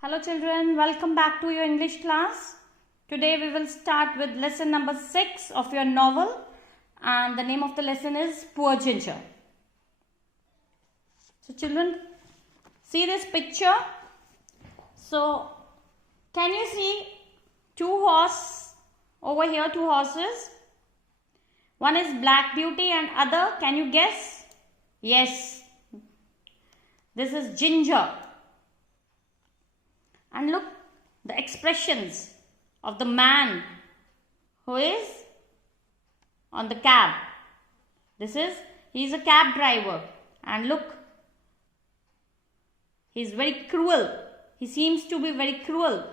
Hello children, welcome back to your English class. Today we will start with lesson number 6 of your novel, and the name of the lesson is Poor Ginger. So children, see this picture. So can you see two horses over here, two horses? One is Black Beauty and other, can you guess? Yes, this is Ginger. And look the expressions of the man who is on the cab. He is a cab driver, and look, he is very cruel. He seems to be very cruel,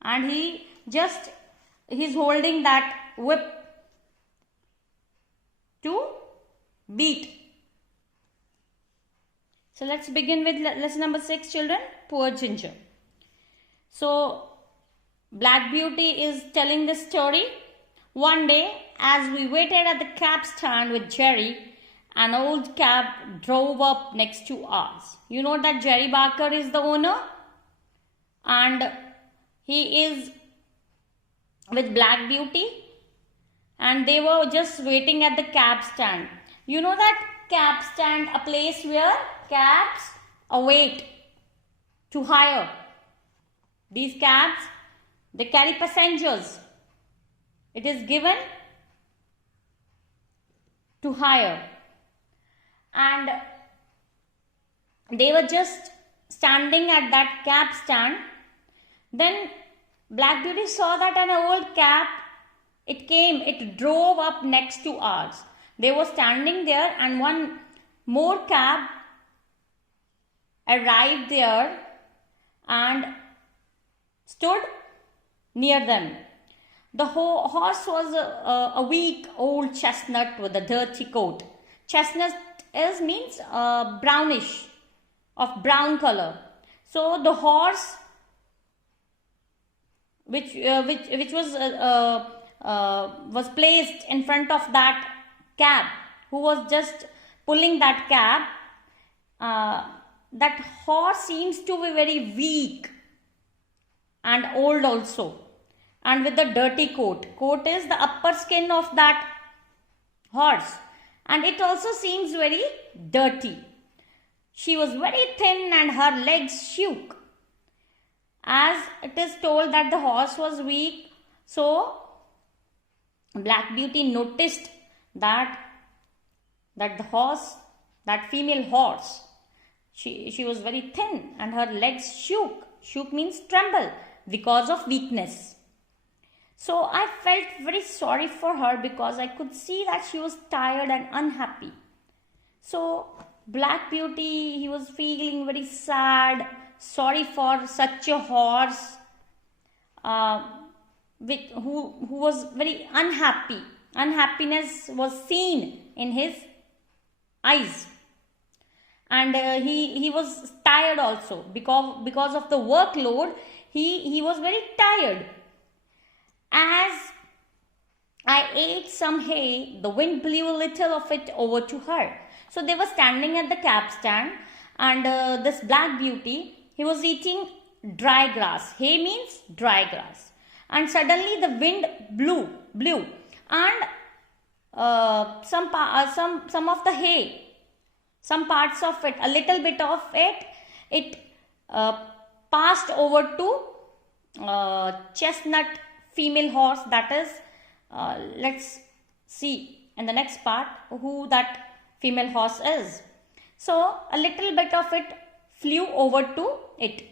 and he is holding that whip to beat. So let's begin with lesson number 6, children. Poor Ginger. So, Black Beauty is telling this story. One day, as we waited at the cab stand with Jerry, an old cab drove up next to ours. You know that Jerry Barker is the owner, and he is with Black Beauty, and they were just waiting at the cab stand. You know that cab stand, a place where cabs await to hire. These cabs, they carry passengers. It is given to hire. And they were just standing at that cab stand. Then Black Beauty saw that an old cab, it drove up next to ours. They were standing there, and one more cab arrived there and stood near them. The horse was a weak old chestnut with a dirty coat. Chestnut means brownish, of brown color. So the horse, which was placed in front of that cab, who was just pulling that cab, that horse seems to be very weak and old also, and with a dirty coat. Coat is the upper skin of that horse, and it also seems very dirty. She was very thin and her legs shook. As it is told that the horse was weak, so Black Beauty noticed that the horse, that female horse, she was very thin and her legs shook. Shook means tremble because of weakness. So I felt very sorry for her because I could see that she was tired and unhappy. So Black Beauty, he was feeling very sad, sorry for such a horse who was very unhappy. Unhappiness was seen in his eyes. And he was tired also because of the workload. He was very tired. As I ate some hay, the wind blew a little of it over to her. So they were standing at the cab stand, and this Black Beauty, he was eating dry grass. Hay means dry grass. And suddenly the wind blew, and some of the hay, some parts of it, a little bit of it passed over to chestnut female horse. That is, let's see in the next part who that female horse is. So a little bit of it flew over to it.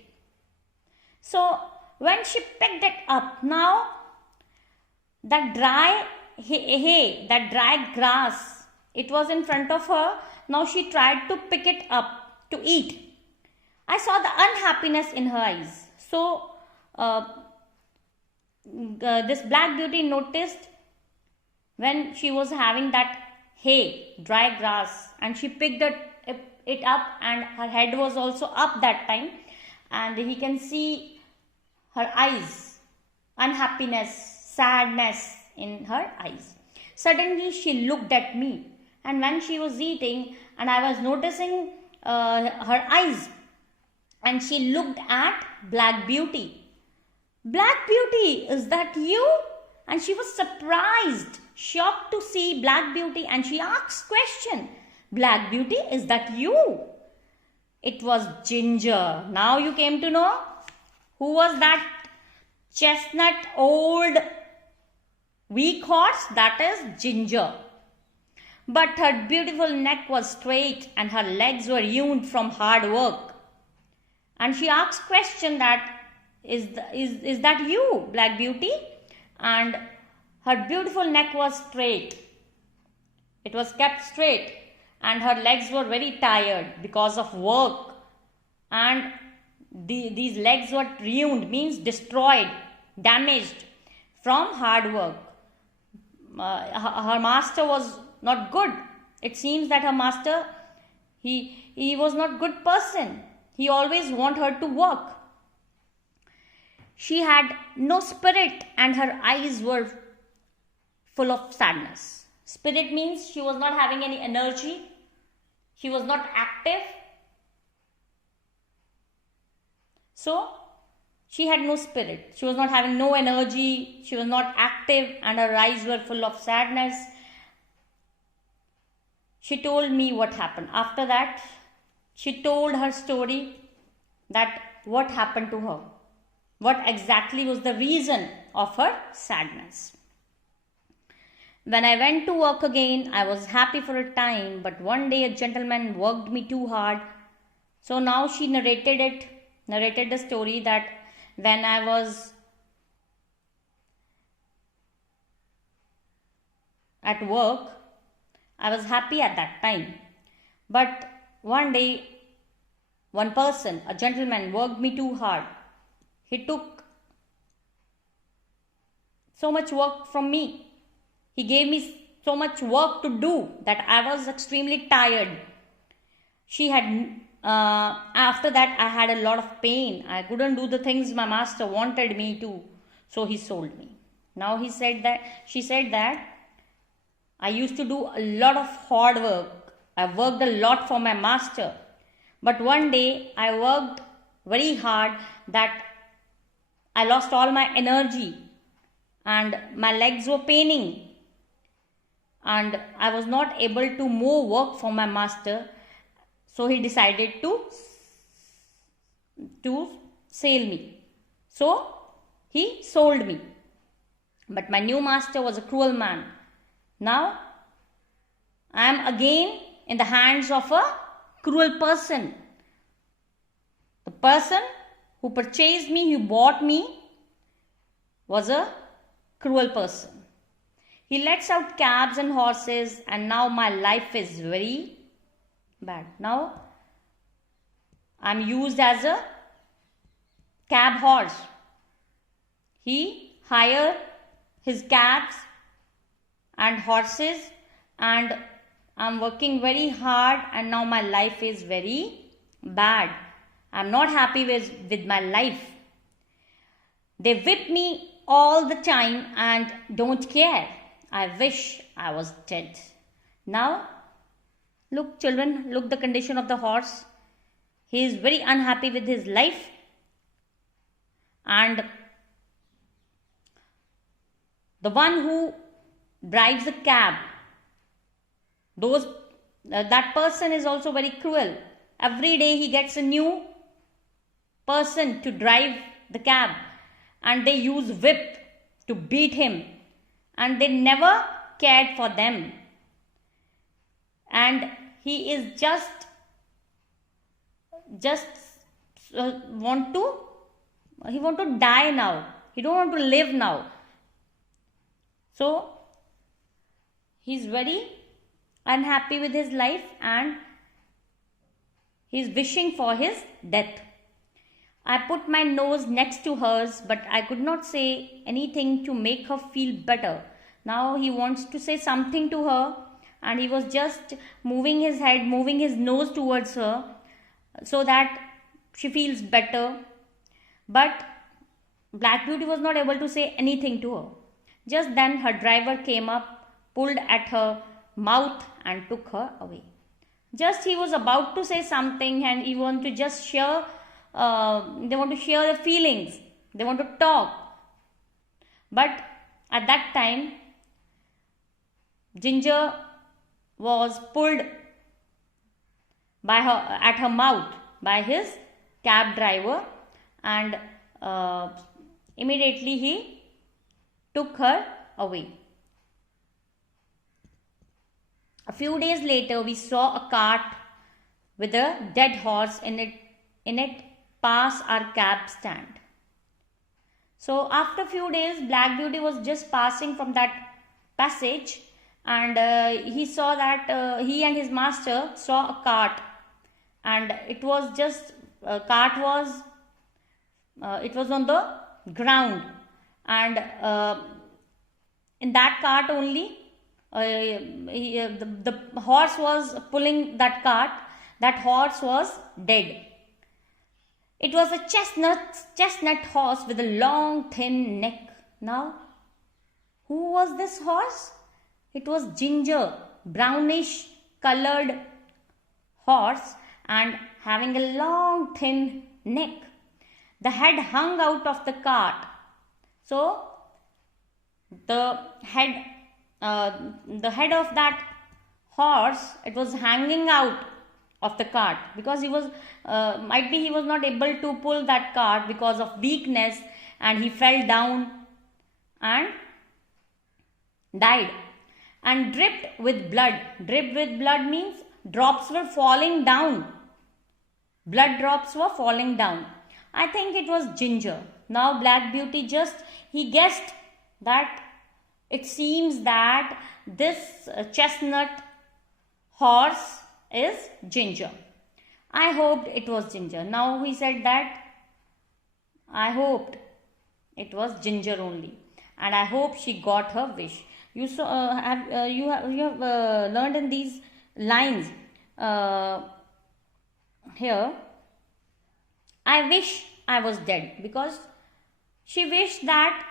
So when she picked it up, now that dry hay, that dry grass, it was in front of her. Now she tried to pick it up to eat. I saw the unhappiness in her eyes. So this Black Beauty noticed when she was having that hay, dry grass, and she picked it up, and her head was also up that time, and he can see her eyes, unhappiness, sadness in her eyes. Suddenly she looked at me, and when she was eating and I was noticing her eyes, and she looked at Black Beauty. Black Beauty, is that you? And she was surprised, shocked to see Black Beauty, and she asked question, Black Beauty, is that you? It was Ginger. Now you came to know who was that chestnut old weak horse? That is Ginger. But her beautiful neck was straight and her legs were hewn from hard work. And she asked question that, is that you, Black Beauty? And her beautiful neck was straight. It was kept straight and her legs were very tired because of work. And these legs were ruined, means destroyed, damaged from hard work. Her master was not good. It seems that her master, he was not good person. He always want her to work. She had no spirit and her eyes were full of sadness. Spirit means she was not having any energy. She was not active. So, she had no spirit. She was not having no energy. She was not active and her eyes were full of sadness. She told me what happened. After that, she told her story that what happened to her. What exactly was the reason of her sadness. When I went to work again, I was happy for a time, but one day a gentleman worked me too hard. So now she narrated the story that when I was at work, I was happy at that time. But one day, one person, a gentleman, worked me too hard. He took so much work from me. He gave me so much work to do that I was extremely tired. After that, I had a lot of pain. I couldn't do the things my master wanted me to. So he sold me. Now she said that I used to do a lot of hard work. I worked a lot for my master. But one day I worked very hard that I lost all my energy and my legs were paining. And I was not able to more work for my master. So he decided to sell me. So he sold me. But my new master was a cruel man. Now I am again in the hands of a cruel person. The person who purchased me, who bought me, was a cruel person. He lets out cabs and horses, and now my life is very bad. Now I am used as a cab horse. He hired his cabs and horses, and I am working very hard, and now my life is very bad. I am not happy with my life. They whip me all the time and don't care. I wish I was dead. Now, look children, look the condition of the horse. He is very unhappy with his life. And the one who drives the cab, that person is also very cruel. Every day he gets a new person to drive the cab, and they use whip to beat him, and they never cared for them. And he is just want to die now. He don't want to live now. So he's very unhappy with his life and he's wishing for his death. I put my nose next to hers, but I could not say anything to make her feel better. Now he wants to say something to her, and he was just moving his head, moving his nose towards her so that she feels better. But Black Beauty was not able to say anything to her. Just then her driver came up, pulled at her mouth and took her away. Just he was about to say something and he wanted to just share they want to share their feelings, they want to talk. But at that time, Ginger was pulled by her at her mouth by his cab driver, and immediately he took her away. A few days later, we saw a cart with a dead horse in it pass our cab stand. So after a few days, Black Beauty was just passing from that passage, and he saw that he and his master saw a cart, and it was just cart was it was on the ground, and in that cart only the horse was pulling that cart. That horse was dead. It was a chestnut horse with a long thin neck. Now, who was this horse? It was Ginger, brownish colored horse and having a long thin neck. The head hung out of the cart. So the head of that horse, it was hanging out of the cart, because he was might be he was not able to pull that cart because of weakness, and he fell down and died, and dripped with blood. Dripped with blood means drops were falling down. Blood drops were falling down. I think it was Ginger. Now Black Beauty he guessed that it seems that this chestnut horse is Ginger. I hoped it was Ginger. Now he said that I hoped it was Ginger only, and I hope she got her wish. You have learned in these lines here. I wish I was dead, because she wished that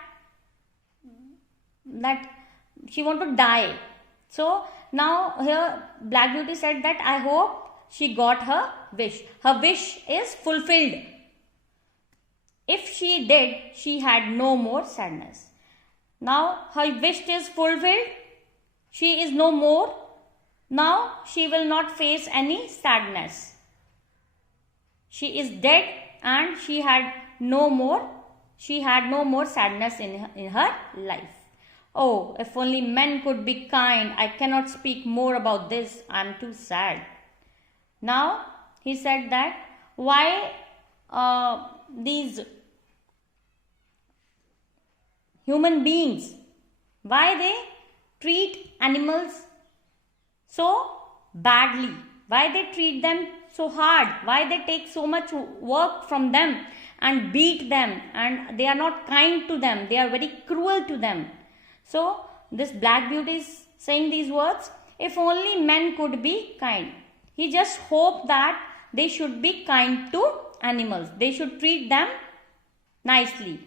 she want to die. So now here Black Beauty said that I hope she got her wish. Her wish is fulfilled. If she did, she had no more sadness. Now her wish is fulfilled. She is no more. Now she will not face any sadness. She is dead, and she had no more sadness in her life. Oh, if only men could be kind. I cannot speak more about this. I am too sad. Now, he said that why these human beings, why they treat animals so badly? Why they treat them so hard? Why they take so much work from them and beat them, and they are not kind to them? They are very cruel to them. So this Black Beauty is saying these words, if only men could be kind. He just hoped that they should be kind to animals. They should treat them nicely.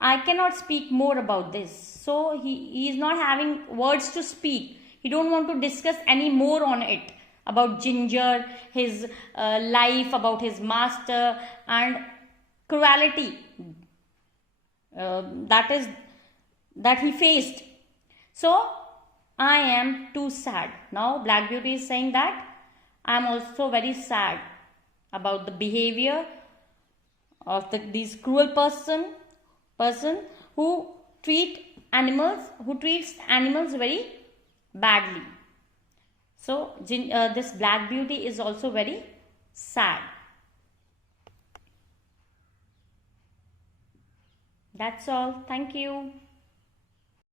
I cannot speak more about this. So he is not having words to speak. He don't want to discuss any more on it, about Ginger, his life, about his master, and cruelty that he faced. So I am too sad. Now Black Beauty is saying that I am also very sad about the behavior of these cruel person who treats animals very badly. So this Black Beauty is also very sad. That's all. Thank you.